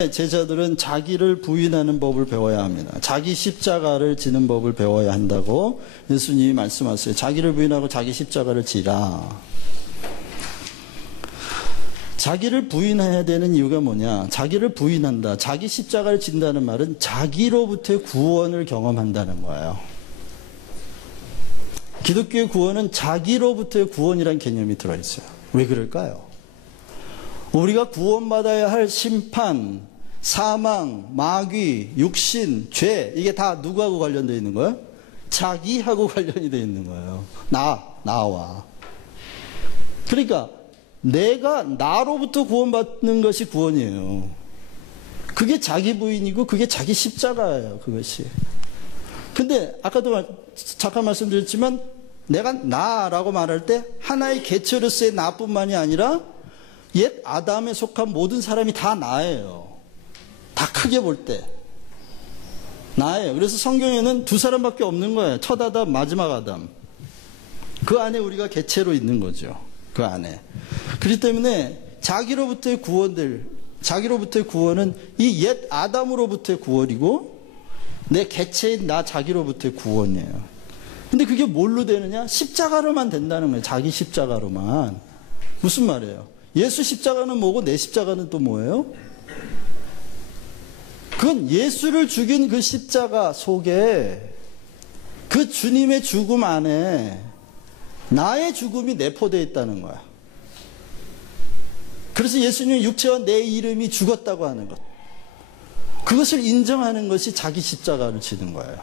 제자들은 자기를 부인하는 법을 배워야 합니다. 자기 십자가를 지는 법을 배워야 한다고 예수님이 말씀하세요. 자기를 부인하고 자기 십자가를 지라. 자기를 부인해야 되는 이유가 뭐냐? 자기를 부인한다. 자기 십자가를 진다는 말은 자기로부터의 구원을 경험한다는 거예요. 기독교의 구원은 자기로부터의 구원이라는 개념이 들어있어요. 왜 그럴까요? 우리가 구원받아야 할 심판, 사망, 마귀, 육신, 죄, 이게 다 누구하고 관련되어 있는 거예요? 자기하고 관련이 되어 있는 거예요. 나와. 그러니까 내가 나로부터 구원받는 것이 구원이에요. 그게 자기 부인이고 그게 자기 십자가예요. 그것이. 근데 아까도 잠깐 말씀드렸지만 내가 나라고 말할 때 하나의 개체로서의 나뿐만이 아니라 옛 아담에 속한 모든 사람이 다 나예요. 다 크게 볼 때 나예요. 그래서 성경에는 두 사람밖에 없는 거예요. 첫 아담, 마지막 아담. 그 안에 우리가 개체로 있는 거죠. 그 안에. 그렇기 때문에 자기로부터의 구원은 이 옛 아담으로부터의 구원이고 내 개체인 나 자기로부터의 구원이에요. 근데 그게 뭘로 되느냐? 십자가로만 된다는 거예요. 자기 십자가로만. 무슨 말이에요? 예수 십자가는 뭐고 내 십자가는 또 뭐예요? 그건 예수를 죽인 그 십자가 속에 그 주님의 죽음 안에 나의 죽음이 내포되어 있다는 거야. 그래서 예수님의 육체와 내 이름이 죽었다고 하는 것. 그것을 인정하는 것이 자기 십자가를 지는 거예요.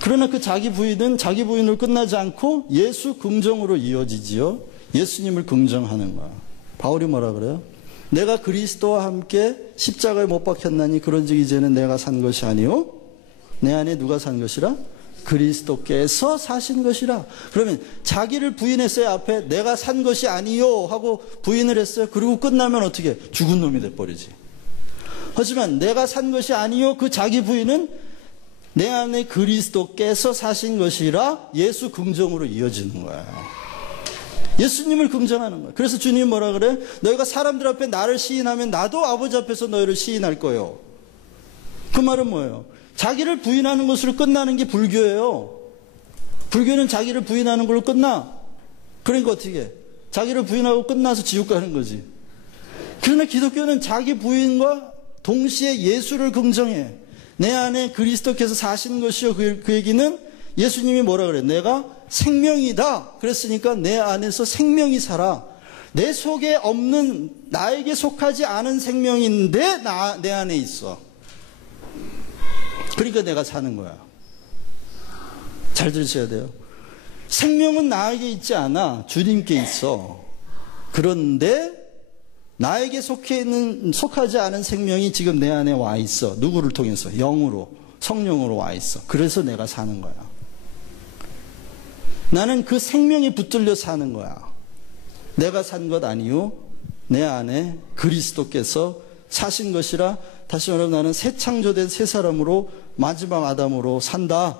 그러나 그 자기 부인으로 끝나지 않고 예수 긍정으로 이어지지요. 예수님을 긍정하는 거야. 바울이 뭐라 그래요? 내가 그리스도와 함께 십자가에 못 박혔나니 그런즉 이제는 내가 산 것이 아니요 내 안에 누가 산 것이라? 그리스도께서 사신 것이라. 그러면 자기를 부인했어요. 앞에 내가 산 것이 아니요 하고 부인을 했어요. 그리고 끝나면 어떻게? 죽은 놈이 돼버리지. 하지만 내가 산 것이 아니요 그 자기 부인은 내 안에 그리스도께서 사신 것이라 예수 긍정으로 이어지는 거예요. 예수님을 긍정하는 거예요. 그래서 주님이 뭐라 그래? 너희가 사람들 앞에 나를 시인하면 나도 아버지 앞에서 너희를 시인할 거예요. 그 말은 뭐예요? 자기를 부인하는 것으로 끝나는 게 불교예요. 불교는 자기를 부인하는 걸로 끝나. 그러니까 어떻게 해? 자기를 부인하고 끝나서 지옥 가는 거지. 그러나 기독교는 자기 부인과 동시에 예수를 긍정해. 내 안에 그리스도께서 사신 것이요. 그 얘기는 예수님이 뭐라 그래? 내가 생명이다. 그랬으니까 내 안에서 생명이 살아. 내 속에 없는, 나에게 속하지 않은 생명인데 내 안에 있어. 그러니까 내가 사는 거야. 잘 들으셔야 돼요. 생명은 나에게 있지 않아. 주님께 있어. 그런데 나에게 속하지 않은 생명이 지금 내 안에 와 있어. 누구를 통해서? 영으로, 성령으로 와 있어. 그래서 내가 사는 거야. 나는 그 생명에 붙들려 사는 거야. 내가 산 것 아니요 내 안에 그리스도께서 사신 것이라. 다시 말하면 나는 새 창조된 새 사람으로 마지막 아담으로 산다.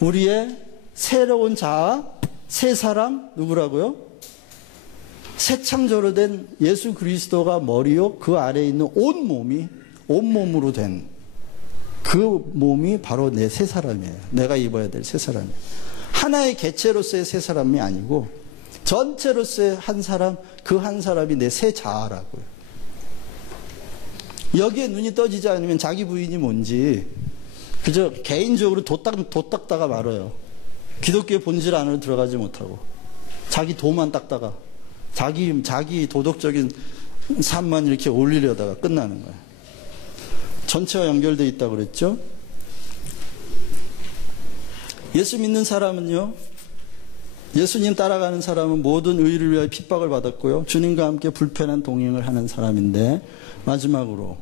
우리의 새로운 자아, 새 사람 누구라고요? 새 창조로 된 예수 그리스도가 머리요 그 아래에 있는 온 몸으로 된 그 몸이 바로 내 새 사람이에요. 내가 입어야 될 새 사람이에요. 하나의 개체로서의 새 사람이 아니고 전체로서의 한 사람, 그 한 사람이 내 새 자아라고요. 여기에 눈이 떠지지 않으면 자기 부인이 뭔지 그저 개인적으로 도 닦다가 말아요. 기독교의 본질 안으로 들어가지 못하고 자기 도만 닦다가 자기 도덕적인 삶만 이렇게 올리려다가 끝나는 거예요. 전체와 연결되어 있다고 그랬죠. 예수 믿는 사람은요, 예수님 따라가는 사람은 모든 의를 위하여 핍박을 받았고요, 주님과 함께 불편한 동행을 하는 사람인데, 마지막으로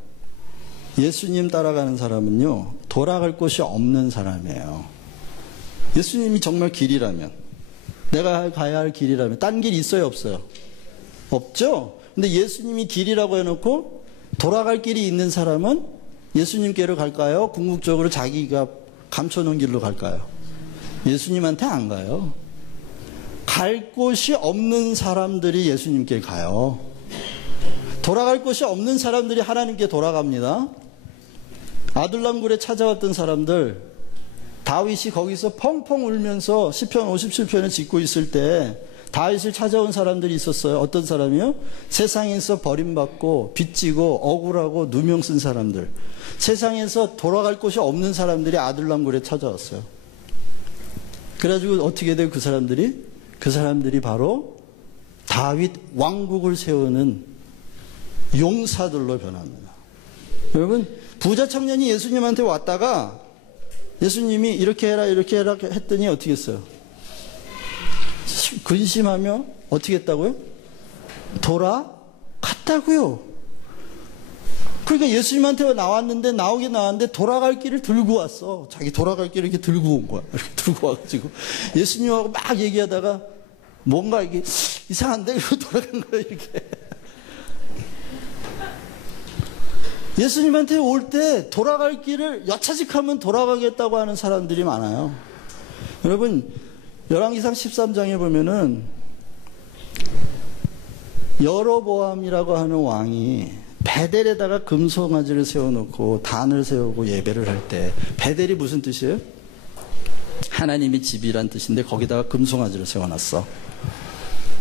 예수님 따라가는 사람은요 돌아갈 곳이 없는 사람이에요. 예수님이 정말 길이라면, 내가 가야 할 길이라면 딴 길 있어요 없어요? 없죠. 근데 예수님이 길이라고 해놓고 돌아갈 길이 있는 사람은 예수님께로 갈까요? 궁극적으로 자기가 감춰놓은 길로 갈까요? 예수님한테 안 가요. 갈 곳이 없는 사람들이 예수님께 가요. 돌아갈 곳이 없는 사람들이 하나님께 돌아갑니다. 아둘람 굴에 찾아왔던 사람들, 다윗이 거기서 펑펑 울면서 시편 57편을 짓고 있을 때 다윗을 찾아온 사람들이 있었어요. 어떤 사람이요? 세상에서 버림받고 빚지고 억울하고 누명 쓴 사람들, 세상에서 돌아갈 곳이 없는 사람들이 아둘람 굴에 찾아왔어요. 그래가지고 어떻게 돼요? 그 사람들이 바로 다윗 왕국을 세우는 용사들로 변합니다. 여러분, 부자 청년이 예수님한테 왔다가 예수님이 이렇게 해라 했더니 어떻게 했어요? 근심하며 어떻게 했다고요? 돌아갔다고요. 그러니까 예수님한테 나오긴 나왔는데 돌아갈 길을 들고 왔어. 자기 돌아갈 길을 이렇게 들고 온 거야. 이렇게 들고 와가지고 예수님하고 막 얘기하다가 뭔가 이게 이상한데 이러고 돌아간 거야, 이렇게. 예수님한테 올 때 돌아갈 길을 여차직하면 돌아가겠다고 하는 사람들이 많아요. 여러분, 열왕기상 13장에 보면은 여로보암이라고 하는 왕이 베델에다가 금송아지를 세워놓고 단을 세우고 예배를 할 때, 베델이 무슨 뜻이에요? 하나님의 집이란 뜻인데 거기다가 금송아지를 세워놨어.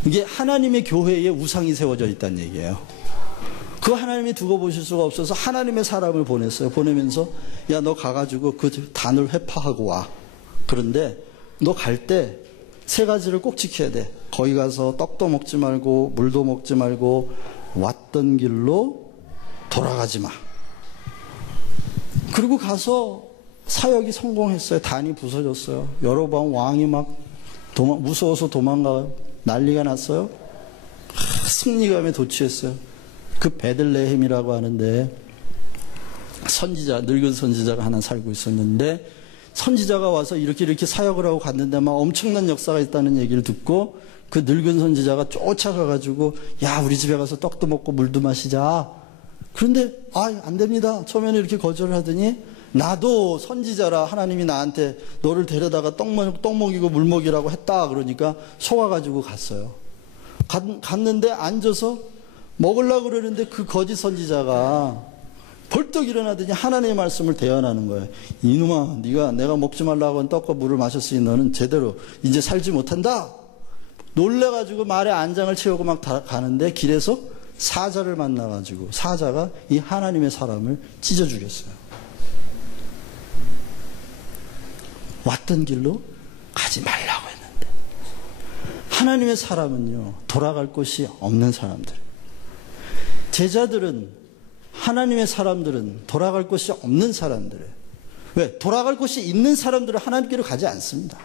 이게 하나님의 교회에 우상이 세워져 있다는 얘기예요. 그 하나님이 두고 보실 수가 없어서 하나님의 사람을 보냈어요. 보내면서 야, 너 가가지고 그 단을 회파하고 와. 그런데 너 갈 때 세 가지를 꼭 지켜야 돼. 거기 가서 떡도 먹지 말고 물도 먹지 말고 왔던 길로 돌아가지 마. 그리고 가서 사역이 성공했어요. 단이 부서졌어요. 여로보암 왕이 막 무서워서 도망가요. 난리가 났어요. 승리감에 도취했어요. 그 베들레헴이라고 하는데 늙은 선지자가 하나 살고 있었는데, 선지자가 와서 이렇게 사역을 하고 갔는데 막 엄청난 역사가 있다는 얘기를 듣고 그 늙은 선지자가 쫓아가가지고 야, 우리 집에 가서 떡도 먹고 물도 마시자. 그런데 안 됩니다. 처음에는 이렇게 거절을 하더니 나도 선지자라 하나님이 나한테 너를 데려다가 떡 먹이고 물 먹이라고 했다. 그러니까 속아가지고 갔어요. 갔는데 앉아서 먹으려고 그러는데 그 거짓 선지자가 벌떡 일어나더니 하나님의 말씀을 대언하는 거예요. 이놈아, 네가 내가 먹지 말라고 한 떡과 물을 마셨으니 너는 제대로 이제 살지 못한다. 놀래가지고 말에 안장을 채우고 막 가는데 길에서 사자를 만나가지고 사자가 이 하나님의 사람을 찢어 죽였어요. 왔던 길로 가지 말라고 했는데. 하나님의 사람은요, 돌아갈 곳이 없는 사람들. 제자들은, 하나님의 사람들은 돌아갈 곳이 없는 사람들이에요. 왜? 돌아갈 곳이 있는 사람들은 하나님께로 가지 않습니다.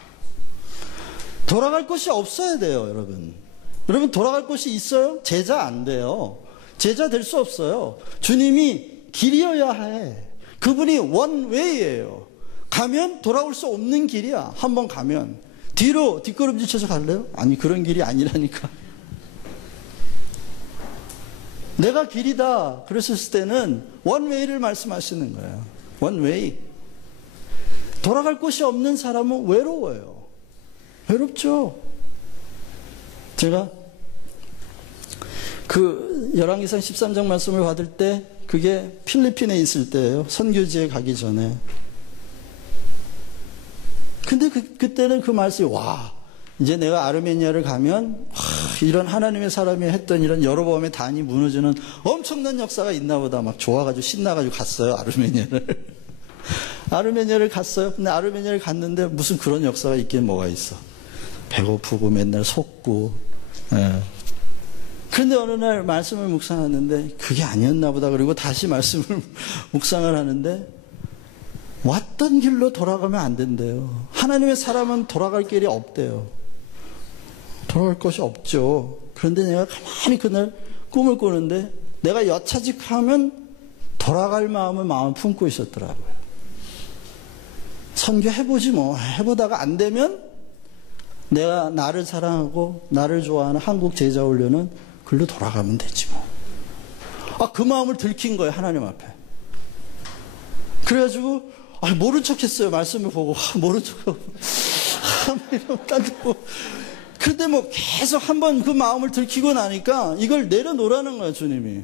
돌아갈 곳이 없어야 돼요, 여러분. 여러분, 돌아갈 곳이 있어요? 제자 안 돼요. 제자 될 수 없어요. 주님이 길이어야 해. 그분이 원웨이예요. 가면 돌아올 수 없는 길이야. 한번 가면. 뒤로 뒷걸음질 쳐서 갈래요? 아니, 그런 길이 아니라니까. 내가 길이다 그랬을 때는 원웨이를 말씀하시는 거예요. 원웨이. 돌아갈 곳이 없는 사람은 외로워요. 외롭죠. 제가 그 열왕기상 13장 말씀을 받을 때 그게 필리핀에 있을 때예요. 선교지에 가기 전에. 근데 그때는 그 말씀이 이제 내가 아르메니아를 가면 이런 하나님의 사람이 했던 이런 여로보암의 단이 무너지는 엄청난 역사가 있나 보다. 막 좋아가지고 신나가지고 갔어요, 아르메니아를. 아르메니아를 갔어요. 근데 아르메니아를 갔는데 무슨 그런 역사가 있긴 뭐가 있어. 배고프고 맨날 속고. 예. 그런데 어느 날 말씀을 묵상하는데 그게 아니었나 보다. 그리고 다시 말씀을 묵상을 하는데 왔던 길로 돌아가면 안 된대요. 하나님의 사람은 돌아갈 길이 없대요. 돌아갈 것이 없죠. 그런데 내가 가만히 그날 꿈을 꾸는데 내가 여차직하면 돌아갈 마음을 품고 있었더라고요. 선교해보지 뭐. 해보다가 안 되면 내가 나를 사랑하고 나를 좋아하는 한국 제자훈련은 글로 돌아가면 되지 뭐. 그 마음을 들킨 거예요, 하나님 앞에. 그래가지고 모른 척 했어요. 말씀을 보고 모른 척하고 이러면 딴데고. 그런데 계속 한번 그 마음을 들키고 나니까 이걸 내려놓으라는 거예요, 주님이.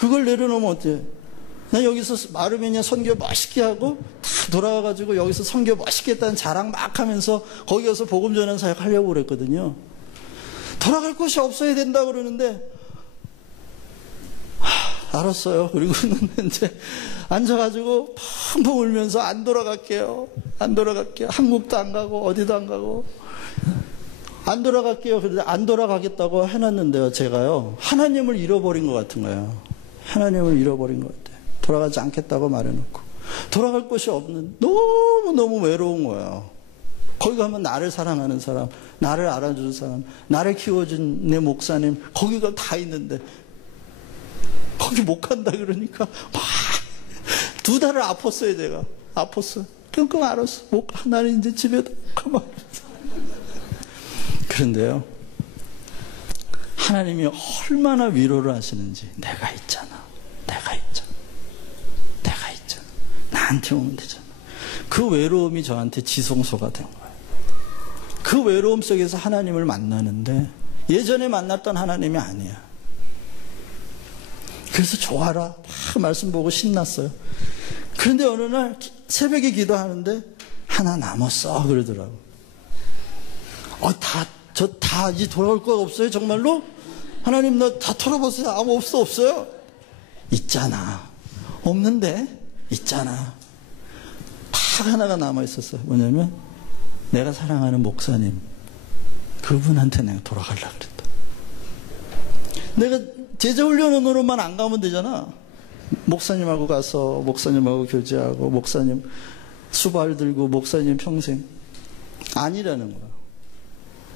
그걸 내려놓으면 어때요? 나 여기서 아르메니아 선교 멋있게 하고 다 돌아와가지고 여기서 선교 멋있게 했다는 자랑 막 하면서 거기 가서 복음 전하는 사역 하려고 그랬거든요. 돌아갈 곳이 없어야 된다 그러는데 알았어요. 그리고는 이제 앉아가지고 펑펑 울면서 안 돌아갈게요. 안 돌아갈게요. 한국도 안 가고 어디도 안 가고 안 돌아갈게요. 그런데 안 돌아가겠다고 해놨는데요. 제가요. 하나님을 잃어버린 것 같은 거예요. 하나님을 잃어버린 것 같아요. 돌아가지 않겠다고 말해놓고 돌아갈 곳이 없는 너무너무 외로운 거예요. 거기 가면 나를 사랑하는 사람, 나를 알아주는 사람, 나를 키워준 내 목사님 거기가 다 있는데 거기 못 간다 그러니까 막 2달을 아팠어요. 제가 아팠어요. 끙끙 앓았어. 못 가. 나는 이제 집에 가만. 그런데요, 하나님이 얼마나 위로를 하시는지 내가 있잖아. 내가 있잖아. 내가 있잖아. 나한테 오면 되잖아. 그 외로움이 저한테 지성소가 된 거예요. 그 외로움 속에서 하나님을 만나는데 예전에 만났던 하나님이 아니야. 그래서 좋아라. 막 말씀 보고 신났어요. 그런데 어느 날 새벽에 기도하는데 하나 남았어 그러더라고. 다 이제 돌아올 거 없어요 정말로? 하나님 나 다 털어보세요. 아무 없어요? 있잖아. 없는데 있잖아. 딱 하나가 남아있었어요. 뭐냐면 내가 사랑하는 목사님 그분한테 내가 돌아가려고 그랬다. 내가 제자훈련원으로만 안 가면 되잖아. 목사님하고 가서 목사님하고 교제하고 목사님 수발 들고 목사님 평생 아니라는 거야.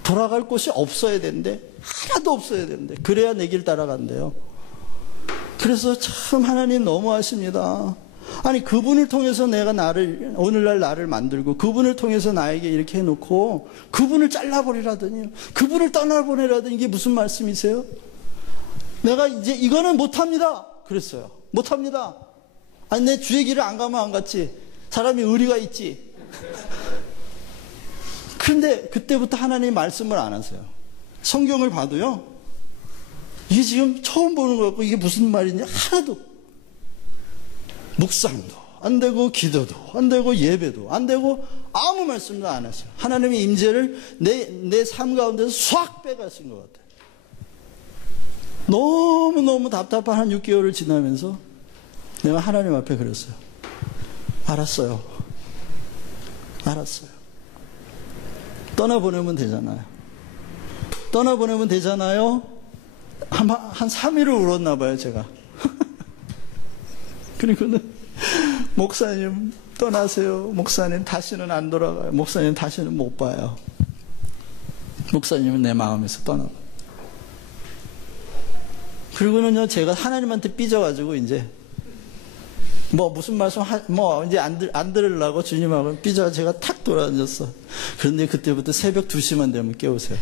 돌아갈 곳이 없어야 된대. 하나도 없어야 된대. 그래야 내 길 따라간대요. 그래서 참 하나님 너무하십니다. 아니 그분을 통해서 내가 오늘날 나를 만들고 그분을 통해서 나에게 이렇게 해놓고 그분을 잘라버리라더니 그분을 떠나보내라더니 이게 무슨 말씀이세요? 내가 이제 이거는 못합니다. 그랬어요. 못합니다. 아니 내 주의 길을 안 가면 안 갔지. 사람이 의리가 있지. 그런데 그때부터 하나님 말씀을 안 하세요. 성경을 봐도요. 이게 지금 처음 보는 것 같고 이게 무슨 말인지 하나도. 묵상도 안 되고 기도도 안 되고 예배도 안 되고 아무 말씀도 안 하세요. 하나님의 임재를 내 삶 가운데서 싹 빼가신 것 같아요. 너무너무 답답한 한 6개월을 지나면서 내가 하나님 앞에 그랬어요. 알았어요. 떠나보내면 되잖아요. 떠나보내면 되잖아요. 한 3일을 울었나 봐요, 제가. 그리고는 목사님 떠나세요. 목사님 다시는 안 돌아가요. 목사님 다시는 못 봐요. 목사님은 내 마음에서 떠나고. 그리고는요, 제가 하나님한테 삐져가지고 이제 무슨 말씀 이제 안 들으려고 주님하고 삐져 제가 탁 돌아앉았어. 그런데 그때부터 새벽 2시만 되면 깨우세요.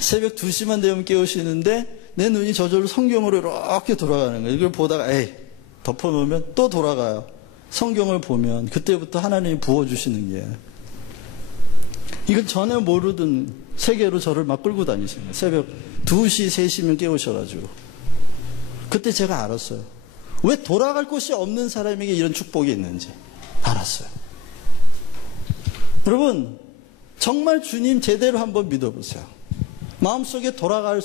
새벽 2시만 되면 깨우시는데 내 눈이 저절로 성경으로 이렇게 돌아가는 거예요. 이걸 보다가 덮어놓으면 또 돌아가요. 성경을 보면 그때부터 하나님이 부어주시는 게 이건 전에 모르던 세계로 저를 막 끌고 다니시는 거예요. 새벽 2시, 3시면 깨우셔가지고 그때 제가 알았어요. 왜 돌아갈 곳이 없는 사람에게 이런 축복이 있는지 알았어요. 여러분 정말 주님 제대로 한번 믿어보세요. 마음속에 돌아갈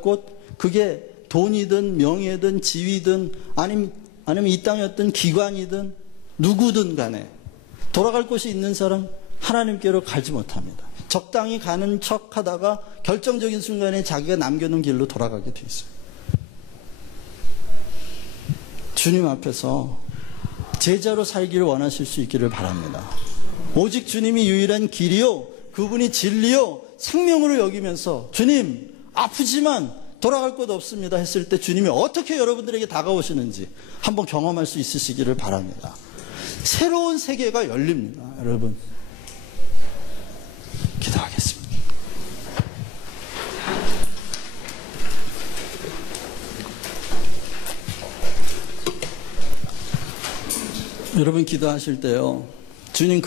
곳 그게 돈이든 명예든 지위든 아니면 이 땅의 어떤 기관이든 누구든 간에 돌아갈 곳이 있는 사람 하나님께로 가지 못합니다. 적당히 가는 척 하다가 결정적인 순간에 자기가 남겨놓은 길로 돌아가게 돼 있어요. 주님 앞에서 제자로 살기를 원하실 수 있기를 바랍니다. 오직 주님이 유일한 길이요 그분이 진리요 생명으로 여기면서 주님 아프지만 돌아갈 곳 없습니다 했을 때 주님이 어떻게 여러분들에게 다가오시는지 한번 경험할 수 있으시기를 바랍니다. 새로운 세계가 열립니다. 여러분 기도하겠습니다. 여러분 기도하실 때요 주님